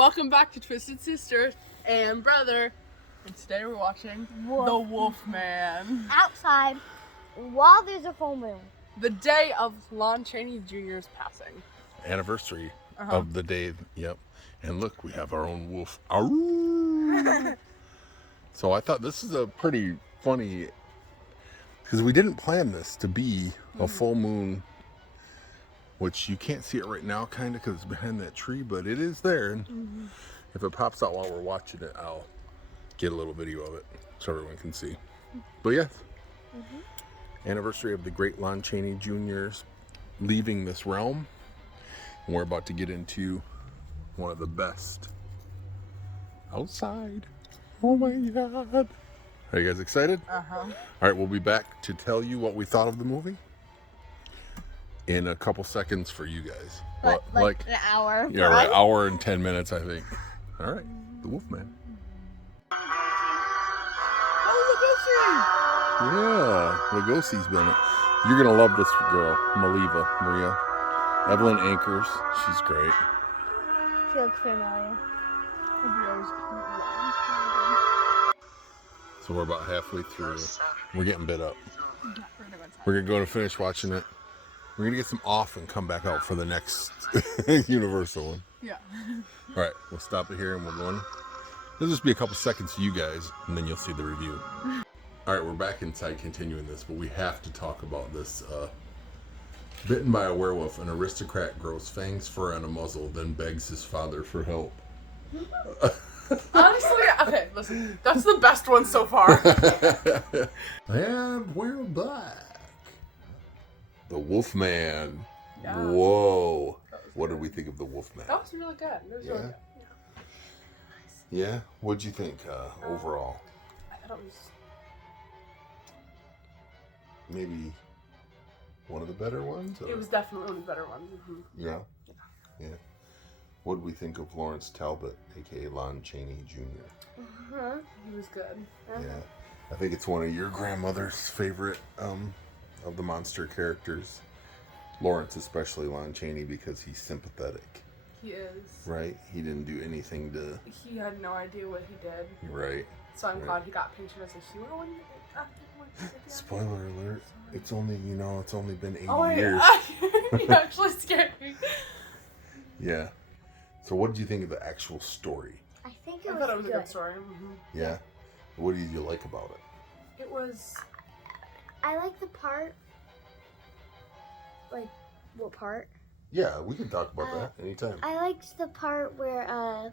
Welcome back to Twisted Sister and Brother. And today we're watching The Wolfman. Outside, while there's a full moon. The day of Lon Chaney Jr.'s passing. Anniversary of the day, yep. And look, we have our own wolf. Arrgh. So I thought this is a pretty funny, because we didn't plan this to be a full moon, which you can't see it right now kind of because it's behind that tree, but it is there. And if it pops out while we're watching it, I'll get a little video of it so everyone can see. But yes, anniversary of the great Lon Chaney Jr.'s leaving this realm. And we're about to get into one of the best outside. Oh my God. Are you guys excited? All right, we'll be back to tell you what we thought of the movie in a couple seconds for you guys. Like an hour. Yeah, right. Hour and 10 minutes, I think. All right, the Wolfman. Oh, yeah, Lugosi's been it. You're gonna love this girl, Maria. Evelyn Ankers, she's great. She looks familiar. So we're about halfway through. We're getting bit up. We're gonna go to finish watching it. We're gonna get some off and come back out for the next Universal one. Yeah. All right, we'll stop it here and we're going. There'll just be a couple seconds to you guys, and then you'll see the review. All right, we're back inside continuing this, but we have to talk about this. Bitten by a werewolf, an aristocrat grows fangs, fur, and a muzzle, then begs his father for help. Honestly, okay, listen, that's the best one so far. And we're back. The Wolfman. Yeah. Whoa. What did we think of the Wolfman? That was really good. It was really good. Yeah? What'd you think overall? I thought it was... Maybe one of the better ones? Or? It was definitely one of the better ones. Yeah? Yeah. What did we think of Lawrence Talbot, a.k.a. Lon Chaney Jr.? He was good. Yeah. I think it's one of your grandmother's favorite of the monster characters. Lawrence, especially Lon Chaney, because he's sympathetic. He is. Right? He didn't do anything to... He had no idea what he did. Right. So I'm glad he got pictured as a hero. Spoiler alert. It's only, it's only been 80 Oh, years. Yeah. You actually scared me. Yeah. So what did you think of the actual story? I think I thought it was a good story. Yeah? What did you like about it? It was... I like the part. Like, what part? Yeah, we can talk about that anytime. I liked the part where,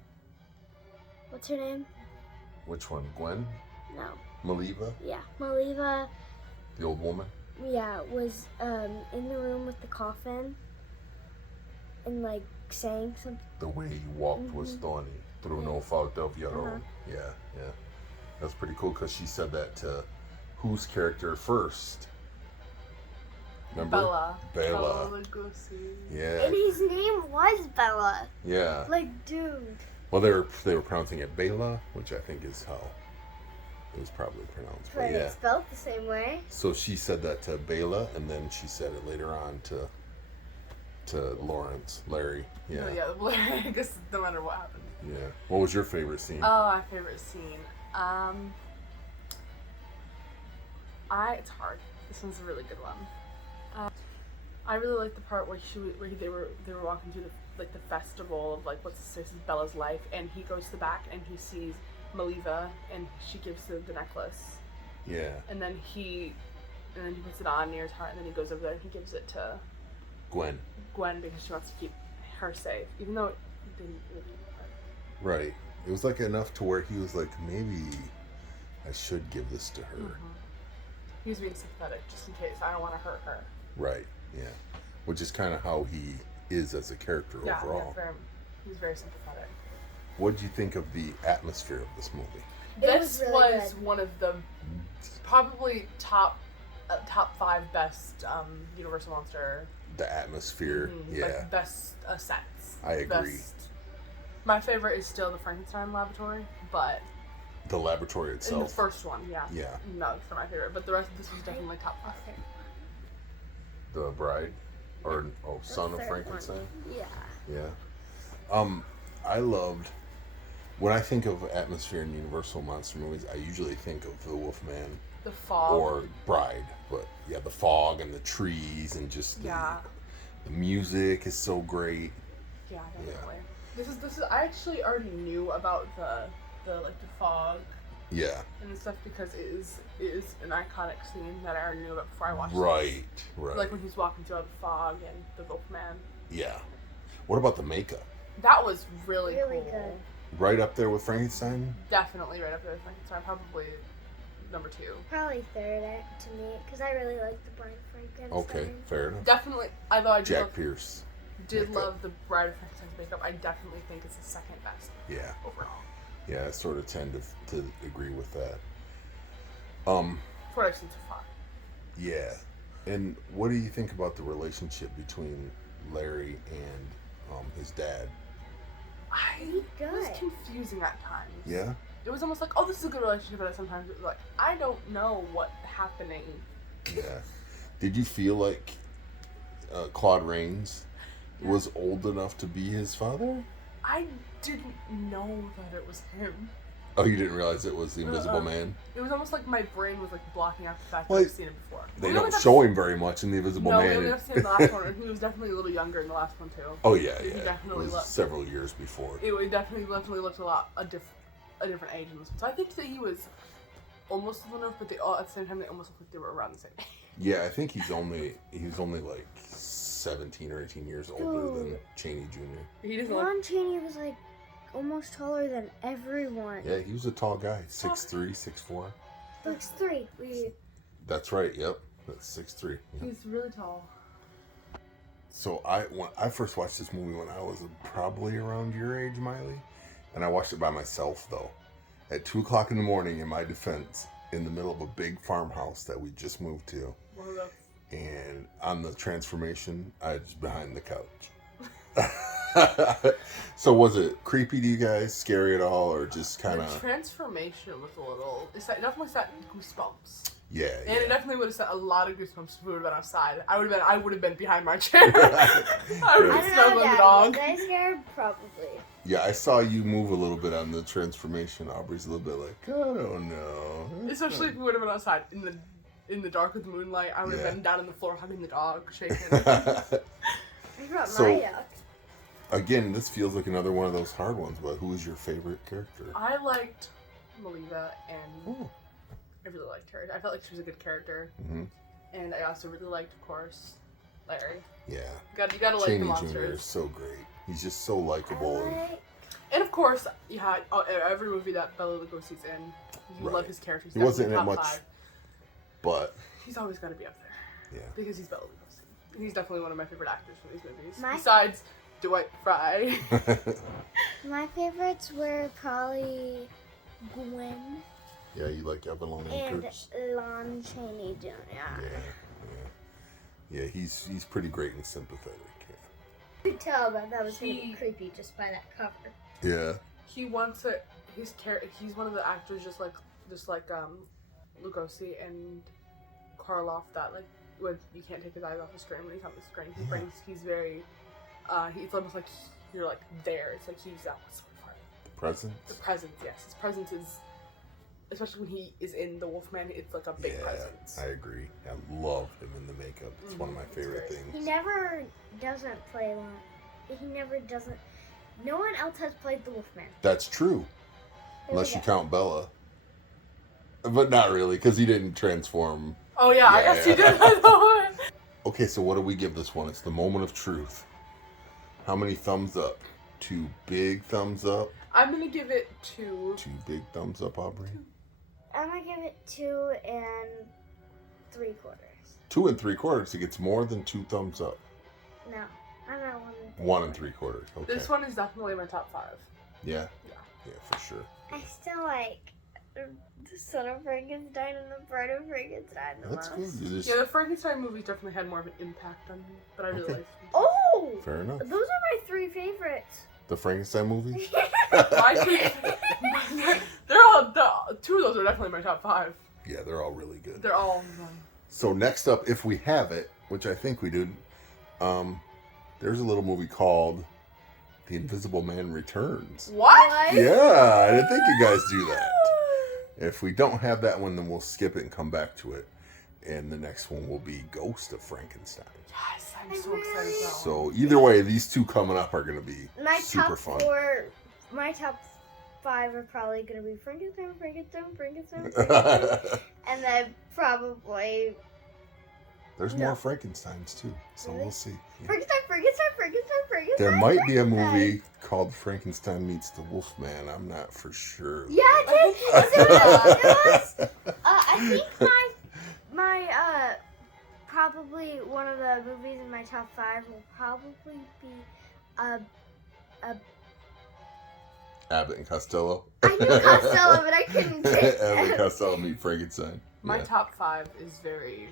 what's her name? Which one? Gwen? No. Maliva? Yeah, Maliva. The old woman? Yeah, was in the room with the coffin and like saying something. The way you walked was thorny through no fault of your own. Yeah, yeah. That's pretty cool because she said that to whose character first? Remember? Bella. Bella. Bella Lugosi. Yeah. And his name was Bella. Yeah. Like, dude. Well, they were pronouncing it Bela, which I think is how it was probably pronounced. But But yeah. it's spelled the same way. So she said that to Bela, and then she said it later on to Larry. Yeah. No, yeah, Larry, I guess no matter what happened. Yeah. What was your favorite scene? Oh, my favorite scene. It's hard. This one's a really good one. I really like the part where they were walking through the festival of like this is Bella's life, and he goes to the back and he sees Maliva and she gives the necklace. Yeah. And then he puts it on near his heart, and then he goes over there and he gives it to Gwen because she wants to keep her safe, even though it didn't really work. Right. It was like enough to where he was like, maybe I should give this to her. He was being sympathetic just in case. I don't want to hurt her. Right. Yeah. Which is kind of how he is as a character overall. Yeah, he was very sympathetic. What did you think of the atmosphere of this movie? This really was good. one of the probably top 5 best Universal Monster. The atmosphere, yeah. Like best sets. I agree. My favorite is still the Frankenstein laboratory, but The laboratory itself. in the first one, yeah. Yeah. No, it's not my favorite, but the rest of this was definitely top 5. The bride, or son of third Frankenstein. one. Yeah. Yeah. I loved, when I think of atmosphere in Universal monster movies, I usually think of The Wolfman The fog. or Bride. But yeah, the fog and the trees and just the music is so great. Yeah, definitely. This is. I actually already knew about the fog. Yeah. And stuff because it is an iconic scene that I already knew about before I watched it. Right. Like when he's walking through the fog and the Wolfman. Yeah. What about the makeup? That was really cool. good. Right up there with Frankenstein? Definitely right up there with Frankenstein. Probably number 2. Probably third to me, because I really like the Bride of Frankenstein. Okay, fair enough. Definitely, although I Jack Pierce. Did love the Bride of Frankenstein's makeup. I definitely think it's the second best. Yeah. Overall. Yeah, I sort of tend to agree with that. For what I've seen so far. Yeah. And what do you think about the relationship between Larry and his dad? It was confusing at times. Yeah? It was almost like, oh, this is a good relationship, but sometimes it was like, I don't know what's happening. Yeah. Did you feel like Claude Rains was old enough to be his father? I didn't know that it was him. Oh, you didn't realize it was the Invisible Man? It was almost like my brain was like blocking out the fact Well, that I've seen it before. They don't show him very much in the Invisible Man. No, we only got to see him in the last one. He was definitely a little younger in the last one too. Oh yeah, He yeah. definitely it was looked several years before. It definitely looked a different age in this one. So I think that he was almost old enough, but at the same time they almost looked like they were around the same age. Yeah, I think he was only like 17 or 18 years older than Chaney Jr. He doesn't Lon Chaney was like almost taller than everyone. Yeah, he was a tall guy, 6'3", 6'4". 6'3". That's right. Yep, that's 6'3". Yep. He's really tall. So when I first watched this movie when I was probably around your age, Miley, and I watched it by myself though, at 2:00 in the morning. In my defense, in the middle of a big farmhouse that we just moved to, and on the transformation, I was behind the couch. So was it creepy to you guys, scary at all, or just kind The of? transformation was a little. It definitely set goosebumps. Yeah, And it definitely would have set a lot of goosebumps if we would have been outside. I would have been behind my chair. I would have been snuggling the dog. Was I scared? Probably. Yeah, I saw you move a little bit on the transformation. Aubrey's a little bit like, I don't know. Especially if we would have been outside in the dark with the moonlight. I would have been down on the floor hugging the dog, shaking. I brought Maya. Again, this feels like another one of those hard ones, but who is your favorite character? I liked Melita, and I really liked her. I felt like she was a good character. Mm-hmm. And I also really liked, of course, Larry. Yeah. You gotta like the Chaney monsters. Jr. is so great. He's just so likable. And of course, every movie that Bela Lugosi's in, you love his character. He wasn't in it top much, 5. but He's always got to be up there. Yeah. Because he's Bela Lugosi. He's definitely one of my favorite actors from these movies. My- Besides Dwight Fry. My favorites were probably Gwen yeah, you like Evan Lon and Curtis? Lon Chaney Jr. Yeah, he's pretty great and sympathetic. You could tell that was gonna be creepy just by that cover. Yeah. He wants to. He's one of the actors just like Lugosi and Karloff that like when you can't take his eyes off the screen when he's on the screen. He's very. It's almost like you're like there. It's like he's that part. The presence. The presence, yes. His presence is, especially when he is in the Wolfman. It's like a big presence. I agree. I love him in the makeup. It's one of my favorite things. He never doesn't play Lon. He never doesn't. No one else has played the Wolfman. That's true. Unless you count Bella. But not really, because he didn't transform. Oh yeah, I guess he did. Okay, so what do we give this one? It's the moment of truth. How many thumbs up? 2 big thumbs up? I'm gonna give it 2. 2 big thumbs up, Aubrey? I'm gonna give it 2 3/4. 2 3/4. It gets more than 2 thumbs up. No, I'm at 1 3/4. Okay. This one is definitely my top 5. Yeah? Yeah. Yeah, for sure. I still like the Son of Frankenstein and the Bride of Frankenstein the That's good. most. You just, Yeah, the Frankenstein movies definitely had more of an impact on me, but I really liked them. Oh! fair enough. Those are my 3 favorites. The Frankenstein movie? They're all 2 of those are definitely my top 5. Yeah, they're all really good. They're all. So next up, if we have it, which I think we do, there's a little movie called The Invisible Man Returns. What? Yeah, I didn't think you guys do that. If we don't have that one, then we'll skip it and come back to it. And the next one will be Ghost of Frankenstein. Yes, I'm so excited about that. So either way, these two coming up are going to be super fun. My top 5 are probably going to be Frankenstein, and then probably... There's more Frankensteins too, so we'll see. Frankenstein. There might be a movie called Frankenstein Meets the Wolfman. I'm not for sure. Yeah, it was. I think my probably one of the movies in my top 5 will probably be Abbott and Costello. I knew Costello, but I couldn't get Abbott and Costello meet Frankenstein. My top 5 is very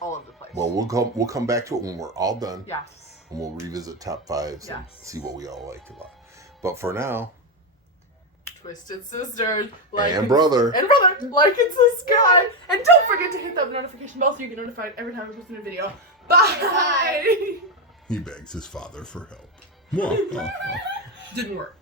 all over the place. Well, we'll come back to it when we're all done. Yes. And we'll revisit top 5s and Yes. see what we all liked a lot. But for now, Twisted Sisters. and brother. Like and subscribe. And don't forget to hit that notification bell so you get notified every time we post a new video. Bye! He begs his father for help. Didn't work.